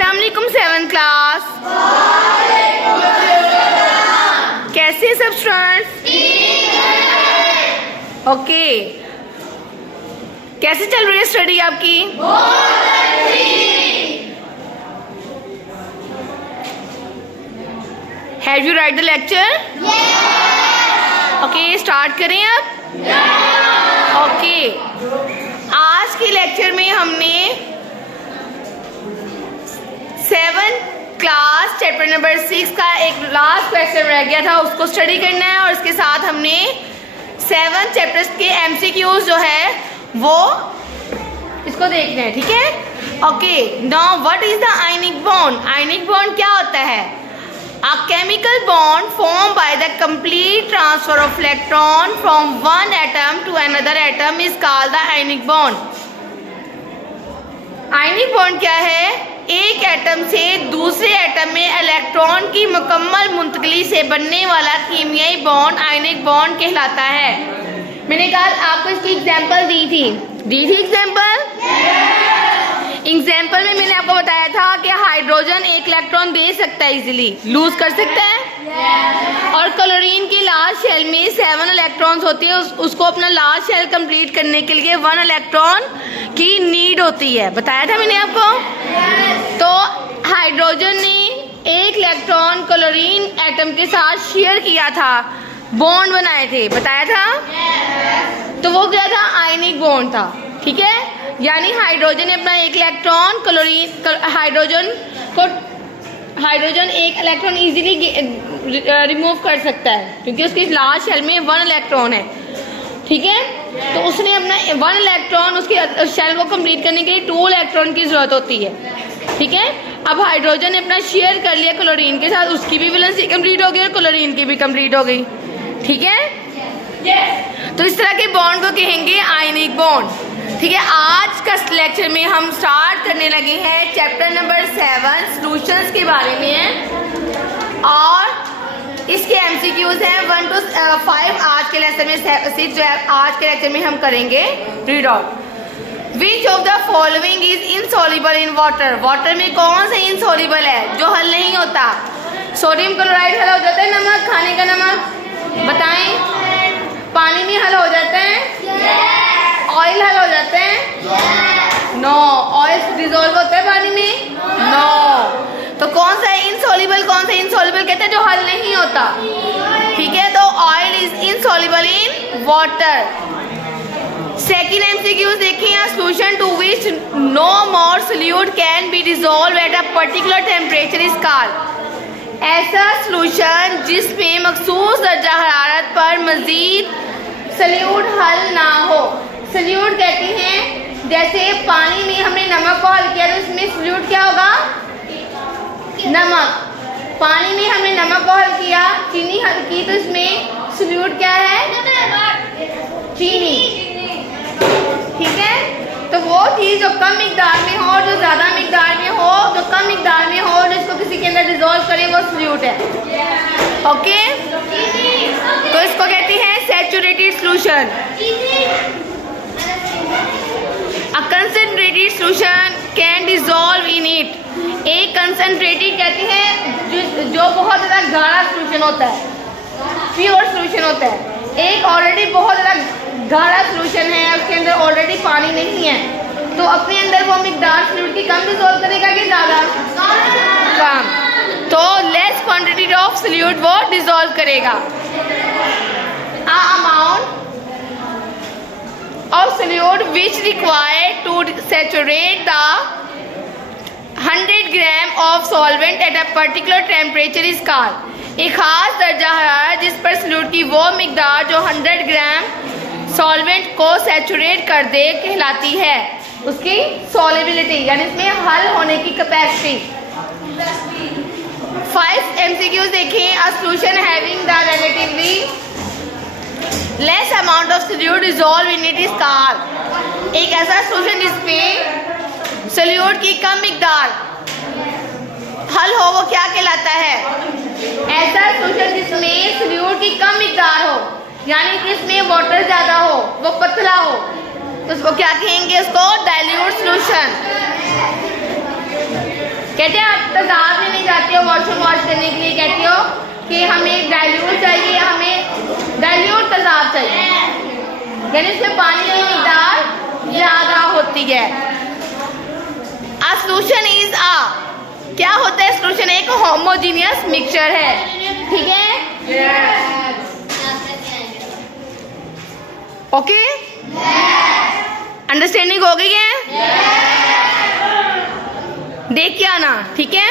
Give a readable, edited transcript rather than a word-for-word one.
अस्सलाम वालेकुम 7th class. कैसे हैं सब स्टूडेंट्स? ओके, कैसे चल रही है स्टडी आपकी? Have you right the lecture? Okay, start करें अब। ओके, आज के लेक्चर में हमने 7th क्लास चैप्टर नंबर 6 का एक लास्ट क्वेश्चन रह गया था, उसको स्टडी करना है और इसके साथ हमने 7 चैप्टर्स के MCQs जो है वो इसको देखना है, ठीक है? Okay, now what is the ionic bond? Ionic bond क्या होता है? A chemical bond formed by the complete transfer of electron from one atom to another atom is called the ionic bond. Ionic bond क्या है? एक atom से दूसरे atom में electron की मुकम्मल मुंतकली से बनने वाला कीमियाई बॉन्ड आयनिक बॉन्ड कहलाता है। मैंने कल आपको इसकी एग्जांपल दी थी एग्जाम्पल में मैंने आपको बताया था कि हाइड्रोजन एक इलेक्ट्रॉन दे सकता है, इजीली लूज कर सकता है। और क्लोरीन की लास्ट शेल में 7 इलेक्ट्रॉन्स होते हैं, उसको अपना लास्ट शेल कंप्लीट करने के लिए 1 इलेक्ट्रॉन की नीड होती है, बताया था मैंने आपको। तो हाइड्रोजन ने एक इलेक्ट्रॉन क्लोरीन एटम के साथ शेयर किया था, बॉन्ड बनाए थे, बताया था। तो वो क्या था? आयनिक बॉन्ड था, ठीक है? यानी हाइड्रोजन ने अपना एक इलेक्ट्रॉन हाइड्रोजन एक इलेक्ट्रॉन इजीली रिमूव कर सकता है क्योंकि उसकी लास्ट शेल में 1 इलेक्ट्रॉन है, ठीक है? तो उसने अपना 1 इलेक्ट्रॉन उसके शेल को कंप्लीट करने के लिए 2 इलेक्ट्रॉन की जरूरत होती है, ठीक है? अब हाइड्रोजन ने अपना शेयर कर लिया क्लोरीन के साथ, उसकी भी वैलेंसी कंप्लीट हो गई और क्लोरीन की भी कंप्लीट हो गई, ठीक है? तो इस तरह के बॉन्ड को कहेंगे आयनिक बॉन्ड, ठीक है? आज का लेक्चर में हम स्टार्ट करने लगे हैं चैप्टर नंबर 7 सॉल्यूशंस के बारे में और इसके MCQs हैं 1 to 5। आज के लेक्चर में 6 जो है आज के लेक्चर में हम करेंगे। Read out. Which of the following is insoluble in water? Water में कौन सा इनसॉल्युबल है जो हल नहीं होता? सोडियम क्लोराइड हल हो जाता है, नमक, खाने का नमक, बताएं। पानी में हल हो जाता है? ऑयल हल हो जाते हैं? नो। ऑयल डिजोल्व होता है पानी में? नो। तो कौन सा इनसॉल्युबल, कौन सा इनसॉल्युबल कहते हैं जो हल नहीं होता, ठीक है? तो oil is insoluble in water. Second MCQ देखिए, a solution to which no more solute can be dissolved at a particular temperature is called। ऐसा सॉल्यूशन जिसमें मखसूस दर्जा हरारत पर मजीद सल्यूट हल ना हो। सल्यूट कहते हैं जैसे पानी में हमने नमक को हल किया तो इसमें सल्यूट क्या होगा? नमक। पानी में हमने नमक को हल किया, चीनी हल की तो इसमें सल्यूट क्या है? चीनी, ठीक है? तो वो चीज जो कम मिकदार में हो, जो ज्यादा मिकदार में हो, जो कम मिकदार में हो, जिसको किसी के अंदर डिसॉल्व करे, वो सल्यूट है, ओके? तो इसको कहते हैं saturated solution. A concentrated solution can dissolve in it। एक कंसंट्रेटेड कहते हैं जो बहुत ज़्यादा गाढ़ा सॉल्यूशन होता है, प्योर सॉल्यूशन होता है। एक ऑलरेडी बहुत ज़्यादा गाढ़ा सॉल्यूशन है, उसके अंदर ऑलरेडी पानी नहीं है, तो अपने अंदर वो मिकदार सॉल्यूट की कम डिसॉल्व करेगा कि ज़्यादा? कम। तो लेस क्वांटिटी ऑफ सॉल्यूट वो डिसॉल्व करेगा। Amount of solute which required to saturate the 100 gram of solvent at a particular temperature is called। एक खास दर्जा हरारत जिस पर सल्यूट की वो मिकदार जो 100 ग्राम सॉल्वेंट को सैचुरेट कर दे कहलाती है, उसकी सॉल्युबिलिटी यानी इसमें हल होने की कैपेसिटी। 5 MCQs देखें। A solution having the relatively less amount of solute dissolve in it is called. एक ऐसा सॉल्यूशन जिसमें सल्यूट की कम मिकदार हल हो वो क्या कहलाता है? ऐसा सॉल्यूशन जिसमें सल्यूट की कम मिकदार हो, यानी कि इसमें वाटर ज्यादा हो, वो पतला हो, तो उसको क्या कहेंगे? उसको डाइल्यूट सॉल्यूशन। कहते हैं आप तेजाब में नहीं जाते हो वॉशरूम वॉश करने के लिए, कहते हो कि हमें डाइल्यूट चाहिए, हमें डाइल्यूट तेजाब चाहिए, यानी इसमें पानी की मिकदार ज़्यादा होती है। अ सॉल्यूशन इज क्या होता है सॉल्यूशन? एक होमोजीनियस मिक्सचर है, ठीक है। ओके, अंडरस्टैंडिंग हो गई है? देख के आना, ठीक है।